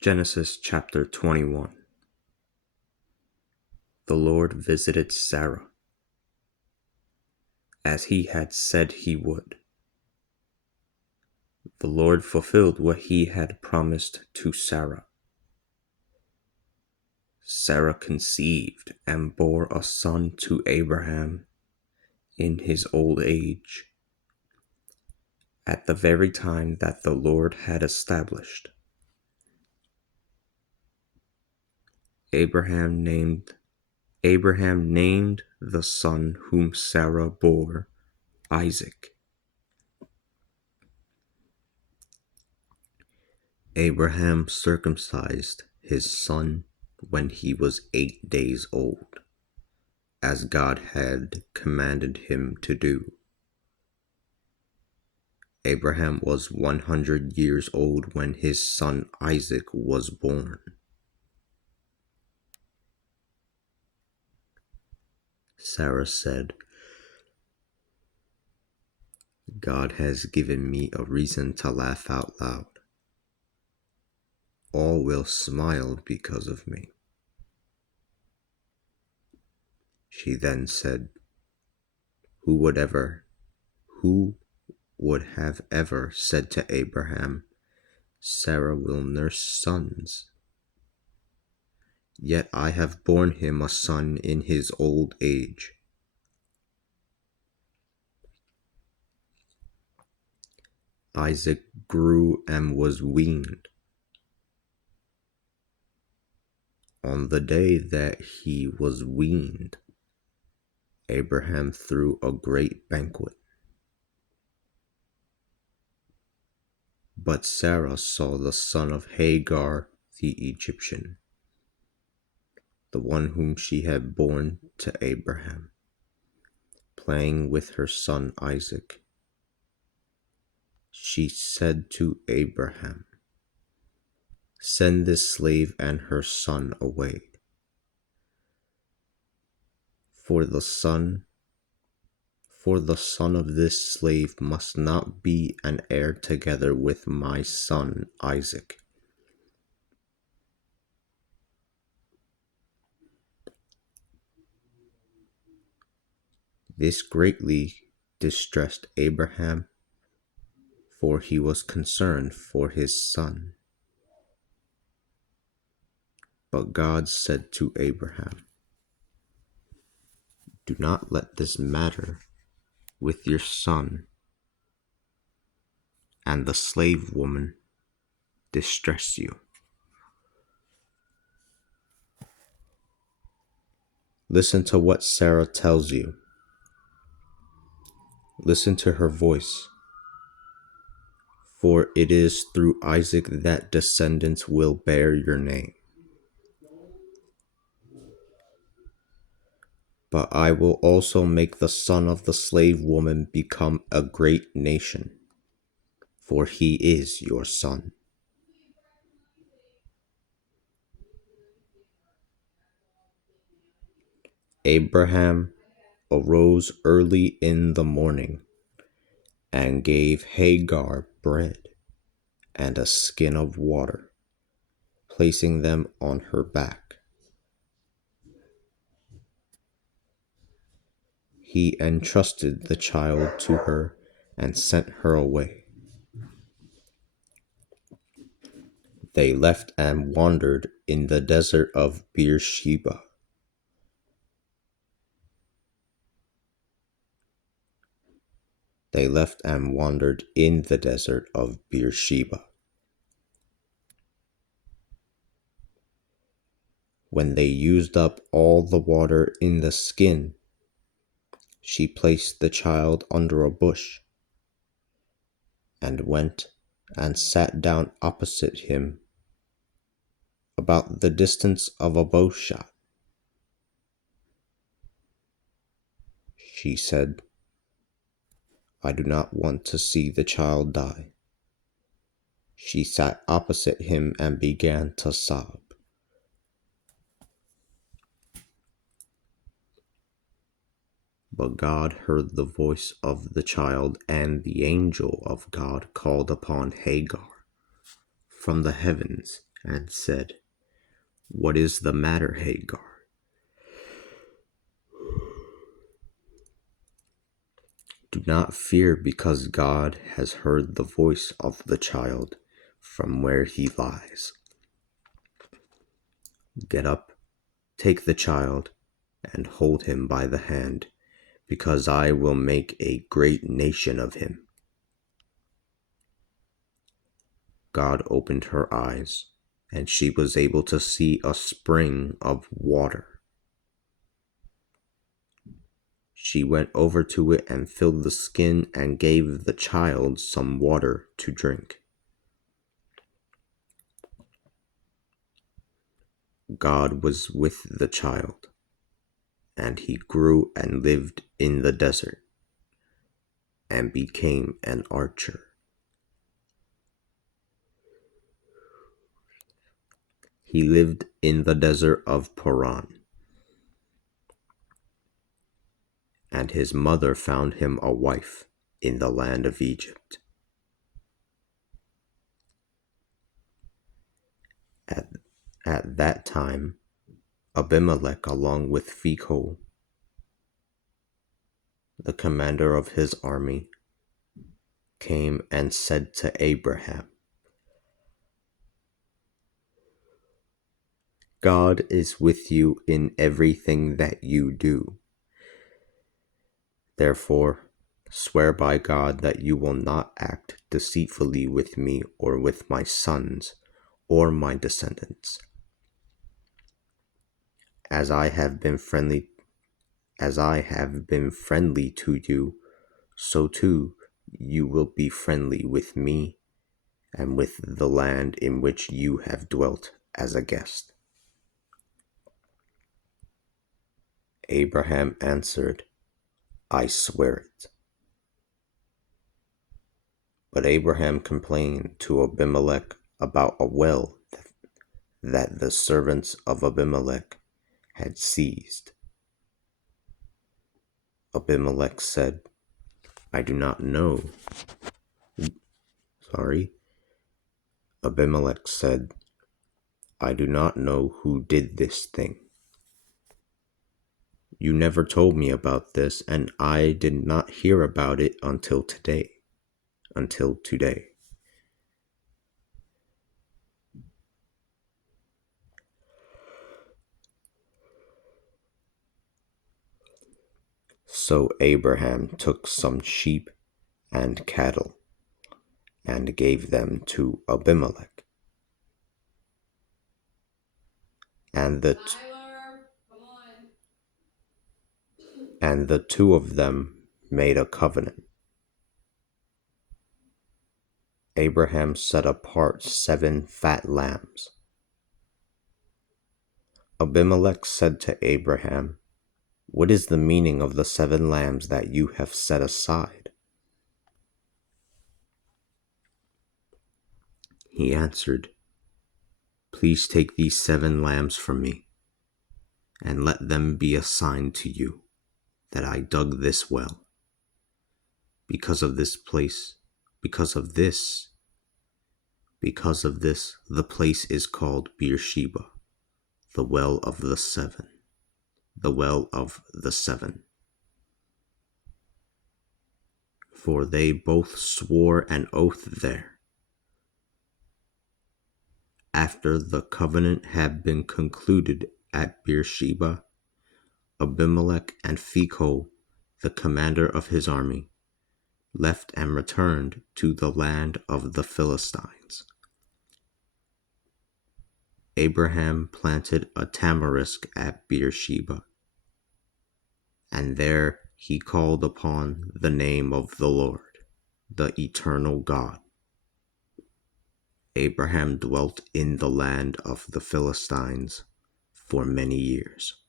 Genesis chapter 21. The Lord visited Sarah, as he had said he would. The Lord fulfilled what he had promised to Sarah. Sarah conceived and bore a son to Abraham in his old age, at the very time that the Lord had established. Abraham named the son whom Sarah bore Isaac. Abraham circumcised his son when he was 8 days old, as God had commanded him to do. Abraham was 100 years old when his son Isaac was born. Sarah said, "God has given me a reason to laugh out loud. All will smile because of me." She then said, Who would have ever said to Abraham, Sarah will nurse sons? Yet I have borne him a son in his old age. Isaac grew and was weaned. On the day that he was weaned, Abraham threw a great banquet. But Sarah saw the son of Hagar the Egyptian, the one whom she had borne to Abraham, playing with her son Isaac. She said to Abraham, "Send this slave and her son away, for the son of this slave must not be an heir together with my son Isaac." This greatly distressed Abraham, for he was concerned for his son. But God said to Abraham, "Do not let this matter with your son and the slave woman distress you. Listen to what Sarah tells you. Listen to her voice, for it is through Isaac that descendants will bear your name. But I will also make the son of the slave woman become a great nation, for he is your son." Abraham arose early in the morning and gave Hagar bread and a skin of water, placing them on her back. He entrusted the child to her and sent her away. They left and wandered in the desert of Beersheba. When they used up all the water in the skin, she placed the child under a bush and went and sat down opposite him, about the distance of a bow shot. She said, "I do not want to see the child die." She sat opposite him and began to sob. But God heard the voice of the child, and the angel of God called upon Hagar from the heavens and said, "What is the matter, Hagar? Do not fear, because God has heard the voice of the child from where he lies. Get up, take the child, and hold him by the hand, because I will make a great nation of him." God opened her eyes, and she was able to see a spring of water. She went over to it and filled the skin and gave the child some water to drink. God was with the child, and he grew and lived in the desert and became an archer. He lived in the desert of Paran, and his mother found him a wife in the land of Egypt. At that time, Abimelech, along with Phicol, the commander of his army, came and said to Abraham, "God is with you in everything that you do. Therefore, swear by God that you will not act deceitfully with me or with my sons or my descendants. As I have been friendly to you, so too you will be friendly with me and with the land in which you have dwelt as a guest." Abraham answered, "I swear it." But Abraham complained to Abimelech about a well that the servants of Abimelech had seized. Abimelech said, "I do not know." Abimelech said, "I do not know who did this thing. You never told me about this, and I did not hear about it until today. So Abraham took some sheep and cattle and gave them to Abimelech, and the two of them made a covenant. Abraham set apart 7 fat lambs. Abimelech said to Abraham, "What is the meaning of the 7 lambs that you have set aside?" He answered, "Please take these 7 lambs from me, and let them be a sign to you that I dug this well. Because of this, the place is called Beersheba, the well of the seven. For they both swore an oath there. After the covenant had been concluded at Beersheba, Abimelech and Phicol, the commander of his army, left and returned to the land of the Philistines. Abraham planted a tamarisk at Beersheba, and there he called upon the name of the Lord, the eternal God. Abraham dwelt in the land of the Philistines for many years.